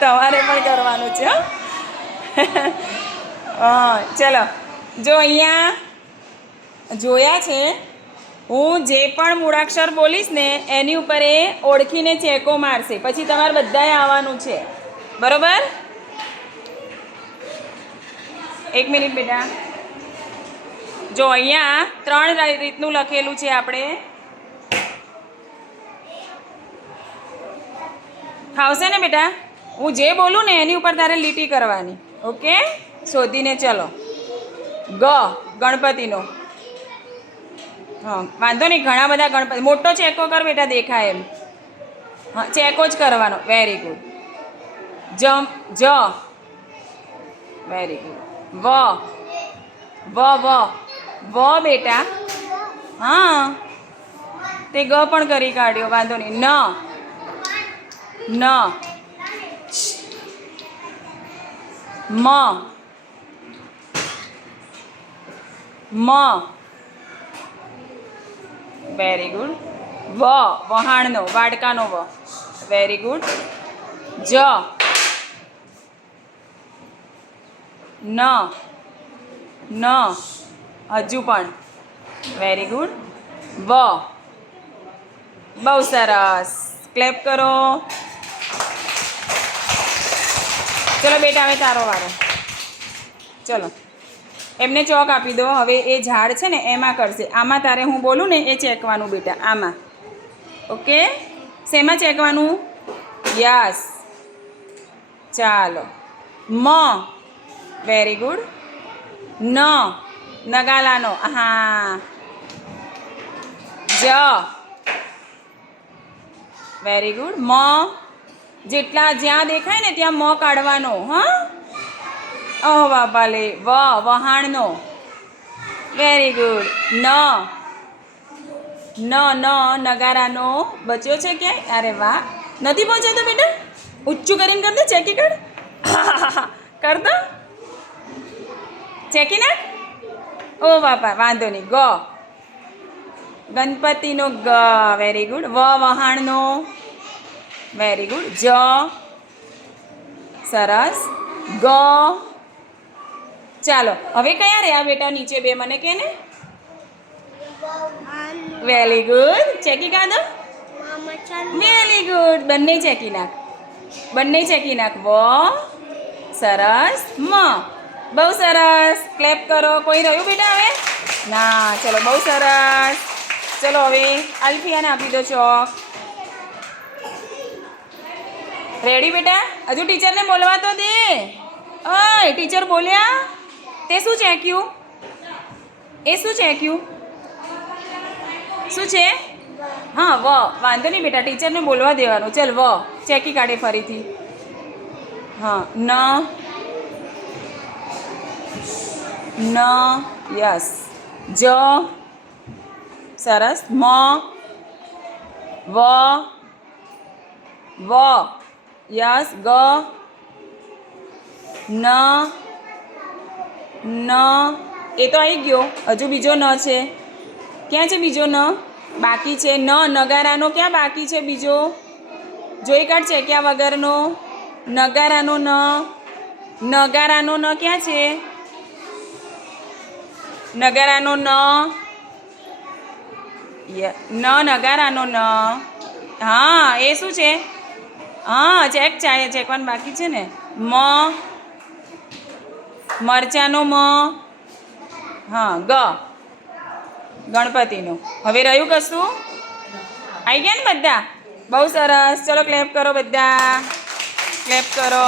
તમારે પણ કરવાનું છે હો. હા ચલો જો અહીંયા જોયા છે હું જે પણ મૂળાક્ષર બોલીશ ને એની ઉપર એ ઓળખીને ચેકો મારશે પછી તમારે બધાએ આવવાનું છે બરોબર. એક મિનિટ બેટા જો અહીંયા 3 રીતનું લખેલું છે આપણે ફાવશે ને બેટા હું જે બોલું ને એની ઉપર તારે લીટી કરવાની ઓકે શોધીને ચલો ગ ગણપતિનો હા વાંધો નહીં ઘણા બધા ગણપતિ મોટો ચેકો કર બેટા દેખાય એમ હા ચેકો જ કરવાનો વેરી ગુડ જ વેરી ગુડ વ બેટા હા તે ગ પણ કરી કાઢ્યો વાંધો નહીં ન મ વેરી ગુડ વહાણનો વાડકાનો વ વેરી ગુડ જ ન હજુ પણ વેરી ગુડ બહુ સરસ ક્લેપ કરો. ચલો બેટા હવે તારો વારો ચલો એમને ચોક આપી દો હવે એ ઝાડ છે ને એમાં કરશે આમાં તારે હું બોલું ને એ ચેકવાનું બેટા આમાં ઓકે શેમાં ચેકવાનું યસ ચાલો મ વેરી ગુડ નગાલાનો હા જ વેરી ગુડ મ જેટલા જ્યાં દેખાય ને ત્યાં મ કાઢવાનો હા ઓહ બાપા લે વહાણનો વેરી ગુડ નગારાનો બચ્યો છે ક્યાંય અરે વાહ નથી પહોંચાતો બેટા ઊંચું કરીને કર દે ચેકી કર કર દો ચેકી નાખ ઓ બાપા વાંધો નહીં ગણપતિનો ગ વેરી ગુડ વહાણનો વેરી ગુડ જ સરસ ગ ચાલો હવે કયા રહ્યા બેટા નીચે બે મને કે ને વેરી ગુડ ચેકી કાઢો વેરી ગુડ બંને ચેકી નાખ વ સરસ મ બહુ સરસ ક્લેપ કરો. કોઈ રહ્યું બેટા હવે ના ચલો બહુ સરસ ચલો હવે અલ્ફિયાને આપી દો ચોક રેડી બેટા હજુ ટીચરને બોલવા તો દે ઓય ટીચર બોલ્યા તે શું ચેક્યું એ શું ચેક્યું શું છે હા વાંધો નહીં બેટા ટીચરને બોલવા દેવાનું ચલ ચેકી કાઢે ફરીથી હા ન યસ જ સરસ મ વ યસ ગ ન એ તો આવી ગયો હજુ બીજો ન છે ક્યાં છે બીજો ન બાકી છે નગારાનો ક્યાં બાકી છે બીજો જોઈ કાઢ છે ક્યાં વગરનો નગારાનો ન ક્યાં છે નગારાનો નગારાનો હા એ શું છે હા ચેકવાનું બાકી છે ને મરચાનો હા ગણપતિનો હવે રહ્યું કશું આવી ગયા ને બધા બહુ સરસ ચલો ક્લેપ કરો બધા ક્લેપ કરો.